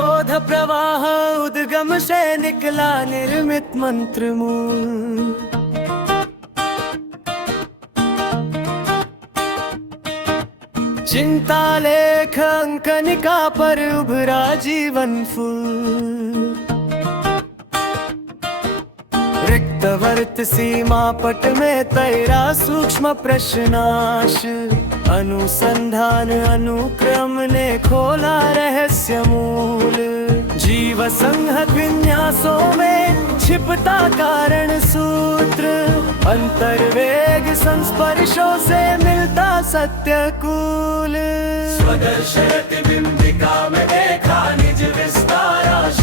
बोध प्रवाह उद्गम से निकला निर्मित मंत्र मूल। चिंता लेख अंकनिका पर उभरा जीवन फूल। रिक्त वर्त सीमा पट में तैरा सूक्ष्म प्रश्नाश। अनुसंधान अनुक्रम ने खोला रहस्य मूल। जीव संहत विन्यासों में छिपता कारण सूत्र। अंतर्वेग संस्पर्शों से मिलता सत्य कूल। स्वदर्श बिंबिका में देखा निज विस्ताराश।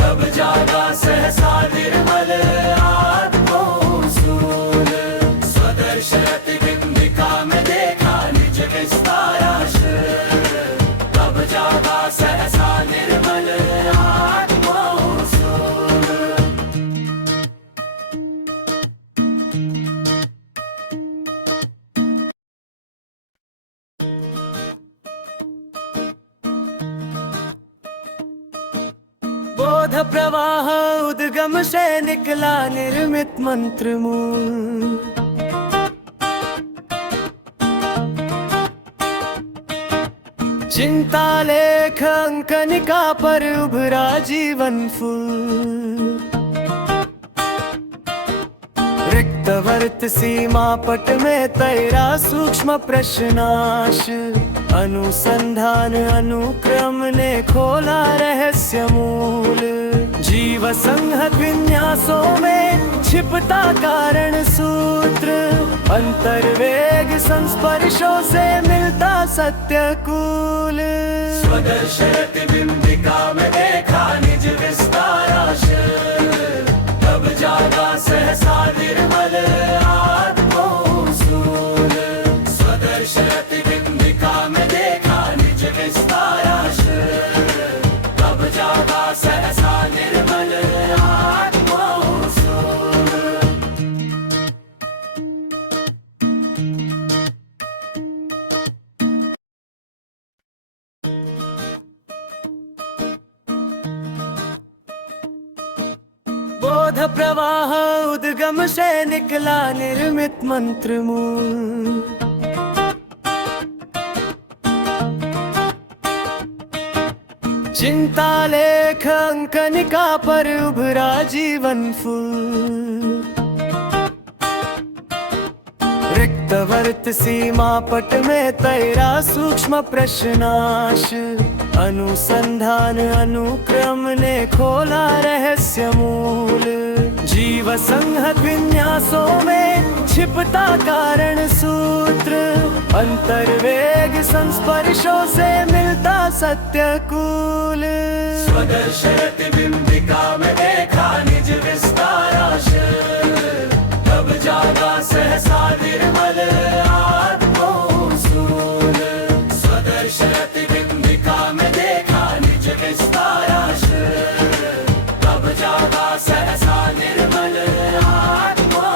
तब जागा सहसा निर्मल आत्मोसूल। स्वदर्श बिंबिका में देखा निज विस्ताराश। तब जागा सहसा निर्मल आत्मोसूल। बोध प्रवाह उद्गम से निकला निर्मित मंत्र मूल। चिंता लेख अंकनिका पर उभरा जीवन फूल। रिक्त वर्त सीमा पट में तैरा सूक्ष्म प्रश्नाश। अनुसंधान अनुक्रम ने खोला रहस्य मूल। जीव संहत विन्यासों में छिपता कारण सूत्र। अंतर्वेग संस्पर्शों से मिलता सत्य कूल। स्वदर्श बिंबिका में देखा निज विस्ताराश। तब जागा सहसा निर्मल आत्मोसूल। स्वदर्श बिंबिका में देखा निज विस्ताराश। तब जागा सहसा निर्मल आत्मोसूल। बोध प्रवाह उद्गम से निकला निर्मित मंत्र मूल। चिंता लेख अंकनिका पर उभरा जीवन फूल। रिक्त वर्त सीमा पट में तैरा सूक्ष्म प्रश्नाश। अनुसंधान अनुक्रम ने खोला रहस्य मूल। जीव संहत विन्यासों में छिपता कारण सूत्र। अंतर्वेग संस्पर्शों से मिलता सत्य कूल। स्वदर्श बिंबिका में देखा निज विस्ताराश। तब जागा सहसा निर्मल आत्मोसूल। स्वदर्श बिंबिका में देखा निज विस्ताराश। तब जागा सहसा निर्मल आत्मोसूल।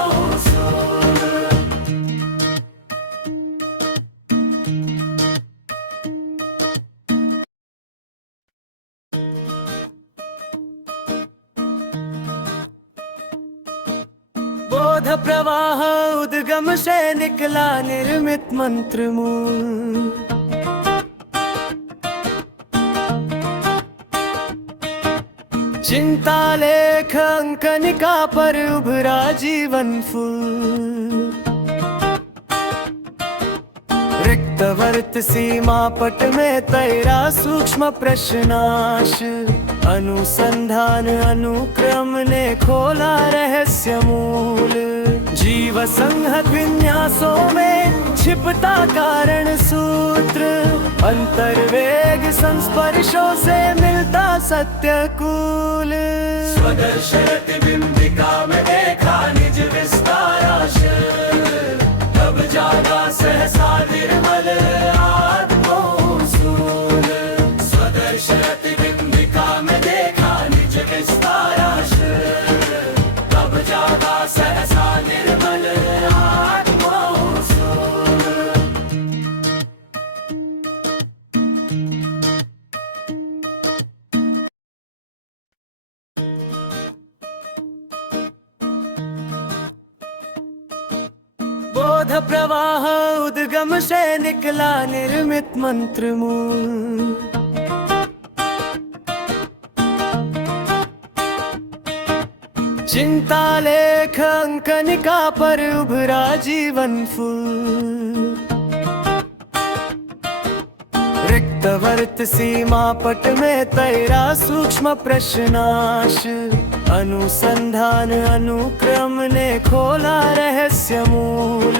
बोध प्रवाह उद्गम से निकला निर्मित मंत्र मूल। चिंता लेख अंकनिका पर उभरा जीवन फूल। रिक्त वर्त सीमा पट में तैरा सूक्ष्म प्रश्नाश। अनुसंधान अनुक्रम ने खोला रहस्य मूल। जीव संहत विन्यासों में छिपता कारण सूत्र। अंतर्वेग संस्पर्शों से मिलता सत्य कूल। स्वदर्श बिंबिका में देखा निज विस्ताराश। तब जागा सहसा निर्मल आत्मोसूल। स्वदर्श बिंबिका में देखा निज विस्ताराश। तब जागा सहसा निर्मल आत्मोसूल। बोध प्रवाह उद्गम से निकला निर्मित मंत्र मूल। चिंता लेख अंकनिका पर उभरा जीवन फूल। रिक्त वर्त सीमा पट में तैरा सूक्ष्म प्रश्नाश। अनुसंधान अनुक्रम ने खोला रहस्य मूल।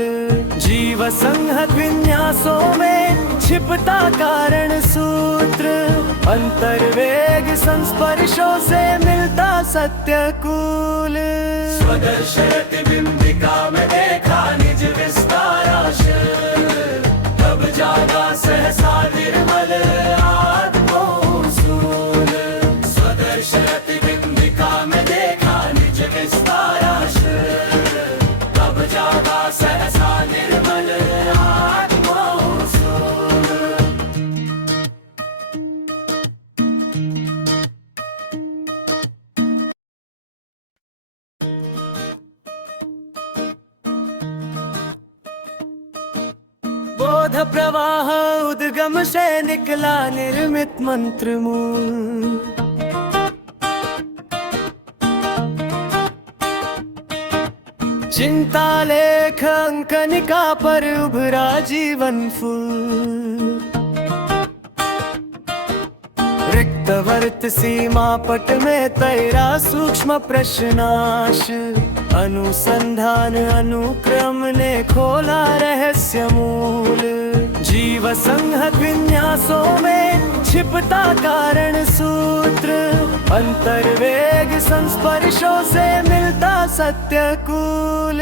जीव संहत विन्यासों में छिपता कारण सूत्र। अंतर्वेग संस्पर्शों से मिलता सत्य कूल। स्वदर्शरति बिंबिका में देखा निज विस्ताराश। तब जागा सहसा निर्मल आत्मोसूल। स्वदर्शरति बिंबिका में देखा निज विस्ताराश। तब जागा सहसा निर्मल आत्मोसूल। बोध प्रवाह उद्गम से निकला निर्मित मंत्र मूल। चिंता लेख अंकनिका पर उभरा जीवन फूल। रिक्त वर्त सीमा पट में तैरा सूक्ष्म प्रश्नाश। अनुसंधान अनुक्रम ने खोला रहस्य मूल। जीव संहत विन्यासों में छिपता कारण सूत्र। अंतर्वेग संस्पर्शों से मिलता सत्य कूल।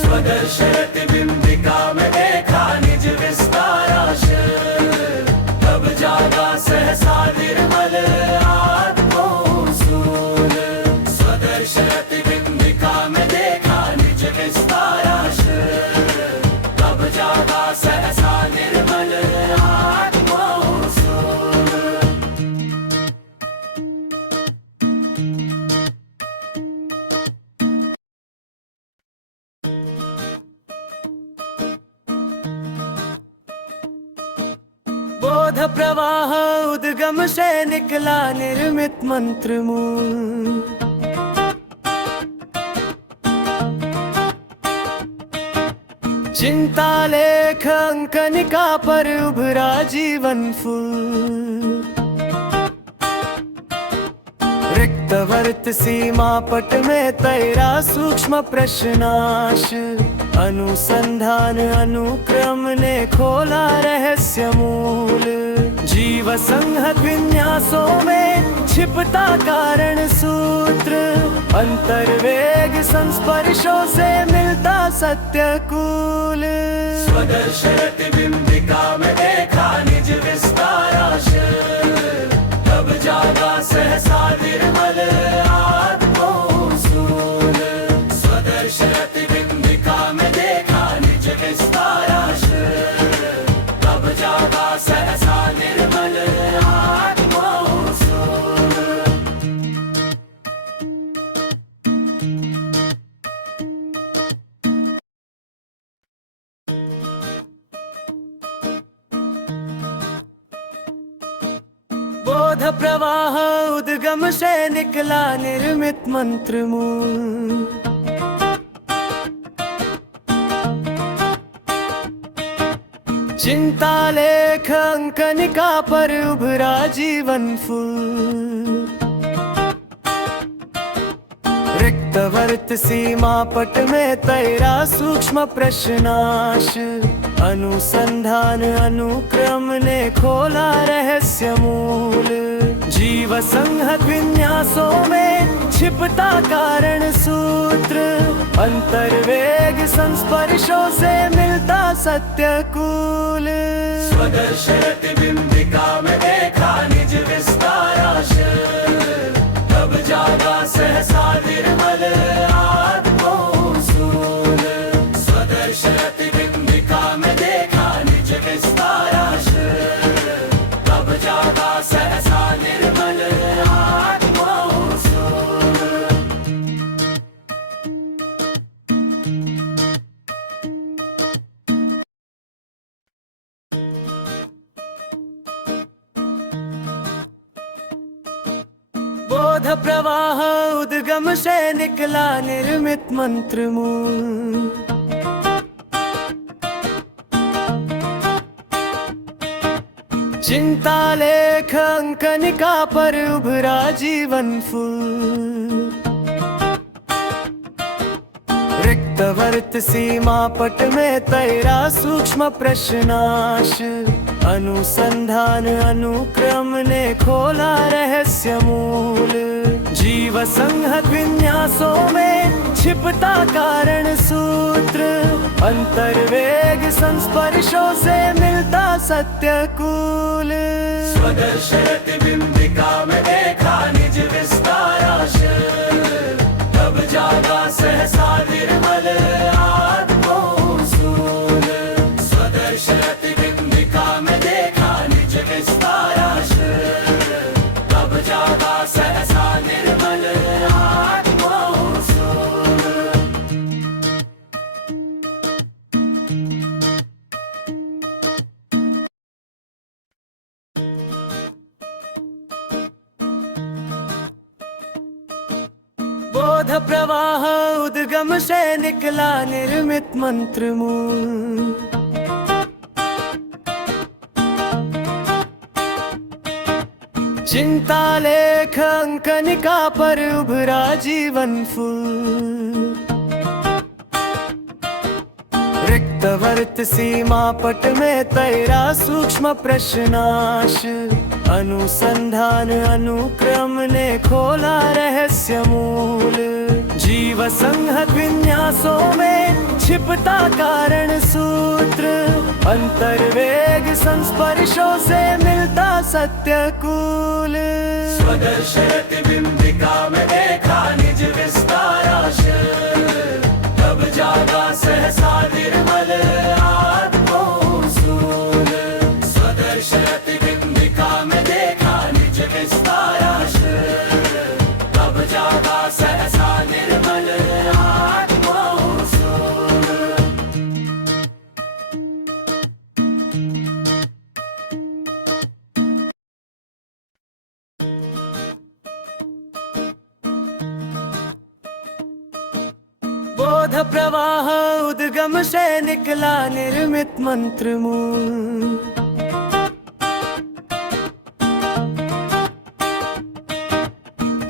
स्वदर्शरति बिंबिका में देखा निज विस्ताराश। तब जागा सहसा निर्मल आत्मोसूल। स्वदर्शरति बिंबिका में देखा निज विस्ताराश। तब जागा सहसा निर्मल आत्मोसूल। बोध प्रवाह उद्गम से निकला निर्मित मंत्र मूल। चिंता लेख अंकनिका पर उभरा जीवन फूल। रिक्त वर्त सीमा पट में तैरा सूक्ष्म प्रश्नाश। अनुसंधान अनुक्रम ने खोला रहस्य मूल। जीव संहत विन्यासों में छिपता कारण सूत्र। अंतर्वेग संस्पर्शों से मिलता सत्य कूल। स्वदर्शरति बिंबिका में देखा निज विस्ताराश। तब जागा सहसा निर्मल आत्मोसूल। स्वदर्शरति बिंबिका में देखा निज विस्ताराश। तब जागा सहसा निर्मल आत्मोसूल। बोध प्रवाह उद्गम से निकला निर्मित मंत्र मूल। चिंता लेख अंकनिका पर उभरा जीवन फूल। रिक्त वर्त सीमा पट में तैरा सूक्ष्म प्रश्नाश। अनुसंधान अनुक्रम ने खोला रहस्य मूल। जीव संहत विन्यासों में छिपता कारण सूत्र। अंतर्वेग संस्पर्शों से मिलता सत्य कूल। स्वदर्शरति बिंबिका में देखा निज विस्ताराश। तब जागा सहसा निर्मल आत्मोसूल। स्वदर्शरति बिंबिका में देखा निज विस्ताराश। तब जागा सहसा निर्मल आत्मोसूल। बोध प्रवाह उद्गम से निकला निर्मित मंत्र मूल। चिंता लेख अंकनिका पर उभरा जीवन फूल। रिक्त वर्त सीमा पट में तैरा सूक्ष्म प्रश्नाश। अनुसंधान अनुक्रम ने खोला रहस्य मूल। जीव संहत विन्यासों में छिपता कारण सूत्र। अंतर्वेग संस्पर्शों से मिलता सत्य कूल। स्वदर्श बिंबिका में देखा निज विस्ताराश। तब जागा सहसा निर्मल आत्मोसूल। स्वदर्श बिंबिका में देखा निज विस्ताराश। तब जागा सहसा निर्मल आत्मोसूल। बोध प्रवाह उद्गम से निकला निर्मित मंत्र मूल। चिंता लेख अंकनिका पर उभरा जीवन फूल। रिक्त वर्त सीमा पट में तैरा सूक्ष्म प्रश्नाश। अनुसंधान अनुक्रम ने खोला रहस्य मूल। जीव संहत विन्यासों में छिपता कारण सूत्र। अंतर्वेग संस्पर्शों से मिलता सत्य कूल। स्वदर्श बिंबिका में देखा निज विस्ताराश। तब जागा सहसा निर्मल आत्मोसूल। स्वदर्श बिंबिका में देखा निज विस्ताराश। तब जागा सहसा निर्मल आत्मोसूल। बोध प्रवाह उद्गम से निकला निर्मित मंत्र मूल।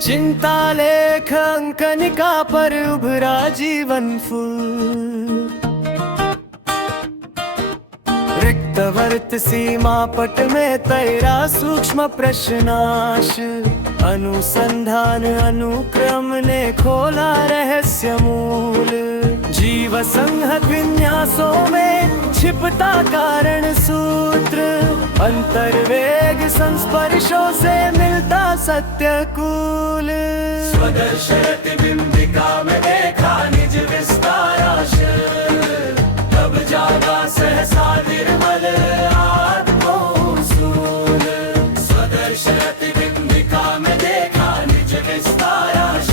चिंता लेख अंकनिका पर उभरा जीवन फूल। रिक्त वर्त सीमा पट में तैरा सूक्ष्म प्रश्नाश। अनुसंधान अनुक्रम ने खोला रहस्य मूल। जीव संहत विन्यासों में छिपता कारण सूत्र। अंतर्वेग संस्पर्शों से मिलता सत्य कूल। स्वदर्श बिंबिका में देखा निज विस्ताराश। तब जागा सहसा निर्मल आत्मोसूल। स्वदर्श बिंबिका में देखा निज विस्ताराश।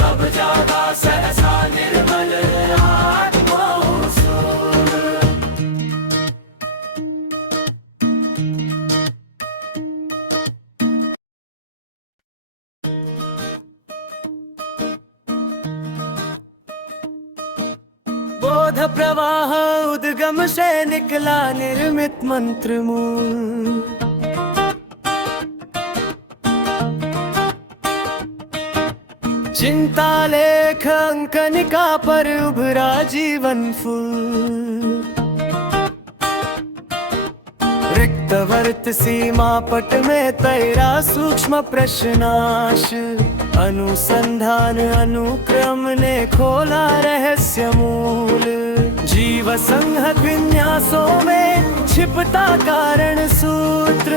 तब जागा सहसा निर्मल आत्मोसूल। बोध प्रवाह उद्गम से निकला निर्मित मंत्र मूल। चिंता लेख अंकनिका पर उभरा जीवन फूल। रिक्त वर्त सीमा पट में तैरा सूक्ष्म प्रश्नाश। अनुसंधान अनुक्रम ने खोला रहस्य मूल। जीव संहत विन्यासों में छिपता कारण सूत्र।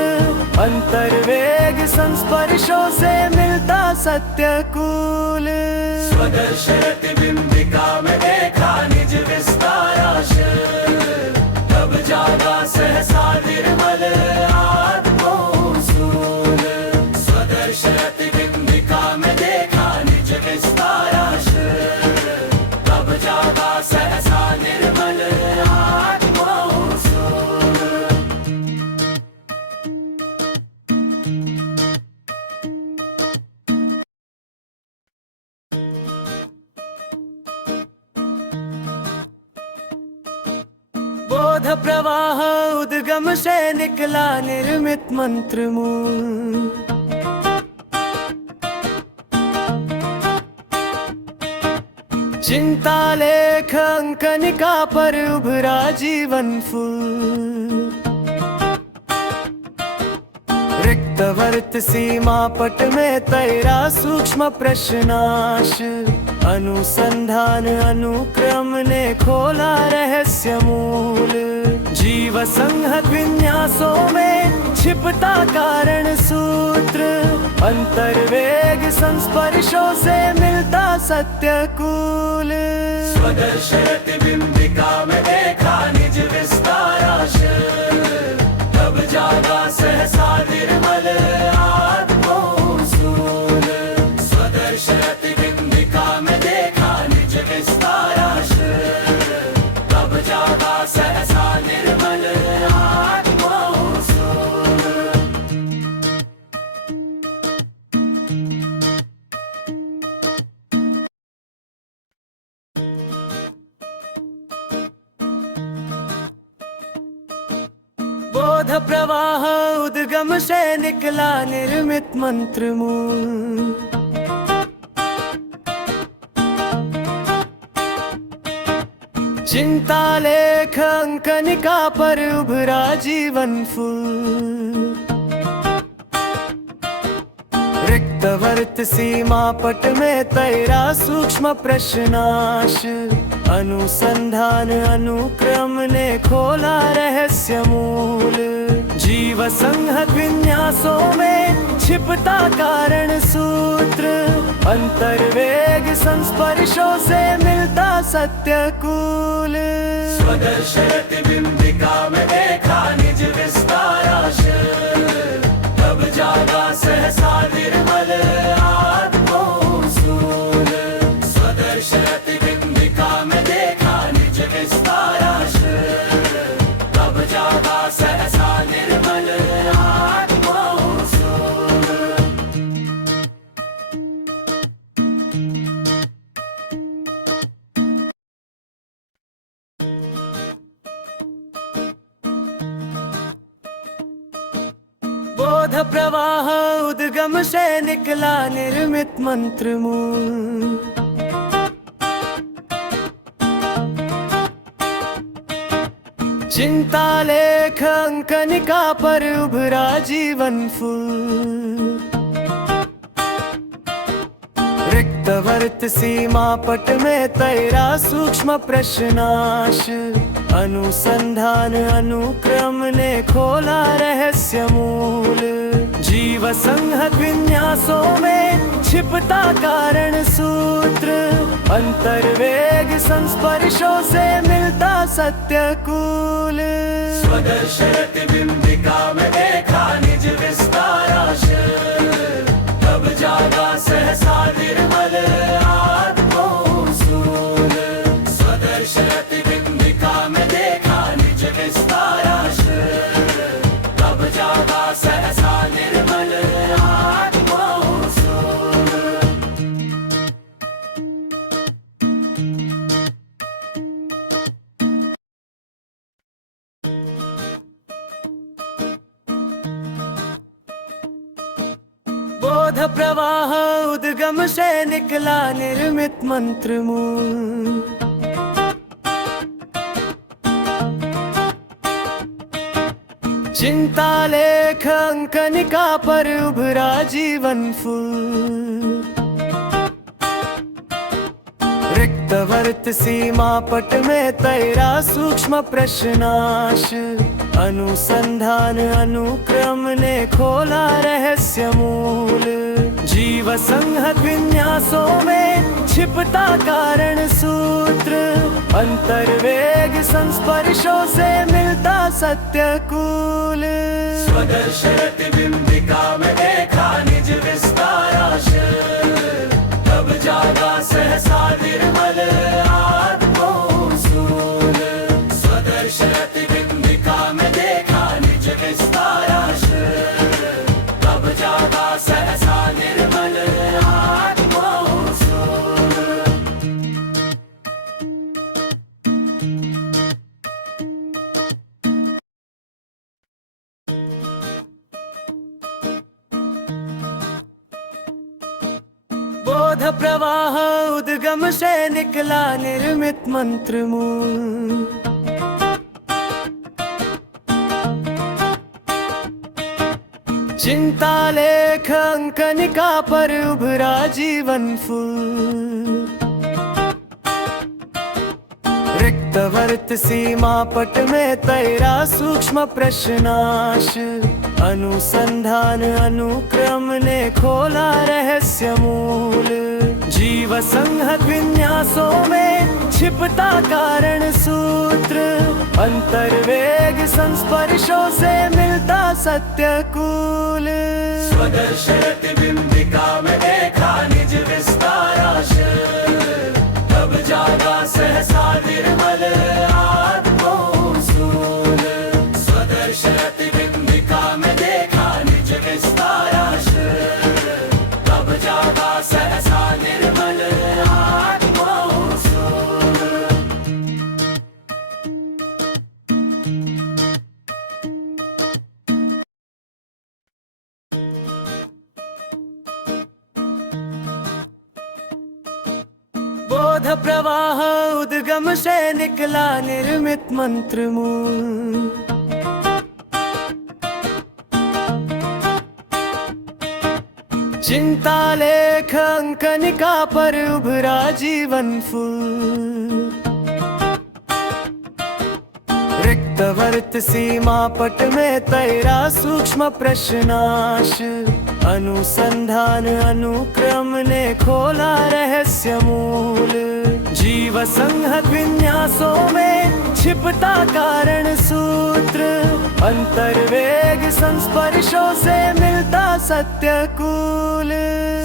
अंतर्वेग संस्पर्शों से मिलता सत्य कूल। स्वदर्श बिंबिका में देखा निज विस्ताराश। तब जागा सहसा निर्मल आत्मोसूल। स्वदर्श बिंबिका में देखा निज विस्ताराश। तब जागा सहसा निर्मल आत्मोसूल। बोध प्रवाह उद्गम से निकला निर्मित मंत्र मूल। चिंता लेख अंकनिका पर उभरा जीवन फूल। रिक्त वर्त सीमा पट में तैरा सूक्ष्म प्रश्नाश। अनुसंधान अनुक्रम ने खोला रहस्य मूल। जीव संहत विन्यासों में छिपता कारण सूत्र। अंतर्वेग संस्पर्शों से मिलता सत्य कूल। स्वदर्श रतिबिंबिका में देखा निज विस्ताराश। तब जागा सहसा निर्मल आत्मोसूल। स्वदर्श रतिबिंबिका में देखा निज विस्ताराश। तब जागा सहसा निर्मल आत्मोसूल। बोध प्रवाह उद्गम से निकला निर्मित मंत्र मूल। चिंता लेख अंकनिका पर उभरा जीवन फूल। रिक्त वर्त सीमा पट में तैरा सूक्ष्म प्रश्नाश। अनुसंधान अनुक्रम ने खोला रहस्य मूल। जीव संहत विन्यासों में छिपता कारण सूत्र। अंतर्वेग संस्पर्शों से मिलता सत्य कूल। स्वदर्श रतिबिंबिका में देखा निज विस्ताराश। तब जागा सहसा निर्मल आत्मोसूल। स्वदर्श रतिबिंबिका में देखा निज विस्ताराश। तब जागा सहसा निर्मल आत्मोसूल। बोध प्रवाह उद्गम से निकला निर्मित मंत्र मूल। चिंता लेख अंकनिका पर उभरा जीवन फूल। रिक्त वर्त सीमा पट में तैरा सूक्ष्म प्रश्नाश। अनुसंधान अनुक्रम ने खोला रहस्य मूल। जीव संहत विन्यासों में छिपता कारण सूत्र। अंतर्वेग संस्पर्शों से मिलता सत्य कूल। स्वदर्श रतिबिंबिका में देखा निज विस्ताराश। तब जागा सहसा निर्मल आत्मोसूल। स्वदर्श रतिबिंबिका में देखा निज विस्ताराश। तब जागा सहसा निर्मल आत्मोसूल। बोध प्रवाह उद्गम से निकला निर्मित मंत्र मूल। चिंता लेख अंकनिका पर उभरा जीवन फूल। रिक्त वर्त सीमा पट में तैरा सूक्ष्म प्रश्नाश। अनुसंधान अनुक्रम ने खोला रहस्य मूल। जीव संहत विन्यासों में छिपता कारण सूत्र। अंतर्वेग संस्पर्शों से मिलता सत्य कूल। स्वदर्श रतिबिंबिका में देखा निज विस्ताराश। तब जागा सहसा निर्मल आत्मोसूल। स्वदर्श रतिबिंबिका में देखा निज विस्ताराश। तब जागा सहसा निर्मल आत्मोसूल। बोध प्रवाह उद्गम से निकला निर्मित मंत्र मूल। चिंता लेख अंकनिका पर उभरा जीवन फूल। रिक्त वर्त सीमा पट में तैरा सूक्ष्म प्रश्नाश। अनुसंधान अनुक्रम ने खोला रहस्य मूल। जीव संहत विन्यासों में छिपता कारण सूत्र। अंतर्वेग संस्पर्शों से मिलता सत्य कूल। स्वदर्शरति बिंबिका में देखा निज विस्ताराश। तब जागा सहसा निर्मल आत्मोसूल। स्वदर्शरति बिंबिका में देखा निज विस्ताराश। तब जागा सहसा निर्मल आत्मोसूल। बोध प्रवाह उद्गम से निकला निर्मित मंत्र मूल। चिंता लेख अंकनिका पर उभरा जीवन फूल। रिक्त वर्त सीमा पट में तैरा सूक्ष्म प्रश्नाश। अनुसंधान अनुक्रम ने खोला रहस्य मूल। जीव संहत विन्यासों में छिपता कारण सूत्र। अंतर्वेग संस्पर्शों से मिलता सत्य कूल।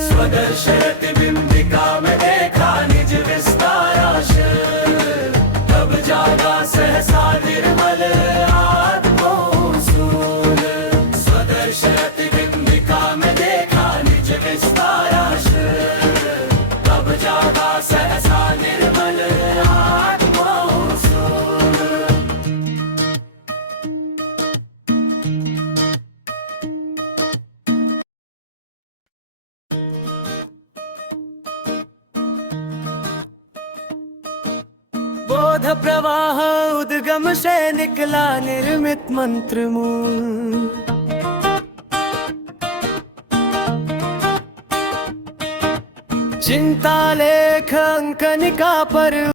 स्वदर्शरति बिंबिका में देखा निज विस्ताराश। तब जागा सहसा निर्मल आत्मोसूल। स्वदर्शरति बिंबिका में देखा निज विस्ताराश। तब जागा सहसा निर्मल आत्मोसूल। बोध प्रवाह उद्गम से निकला निर्मित मंत्र मूल। चिंता लेख अंकनिका पर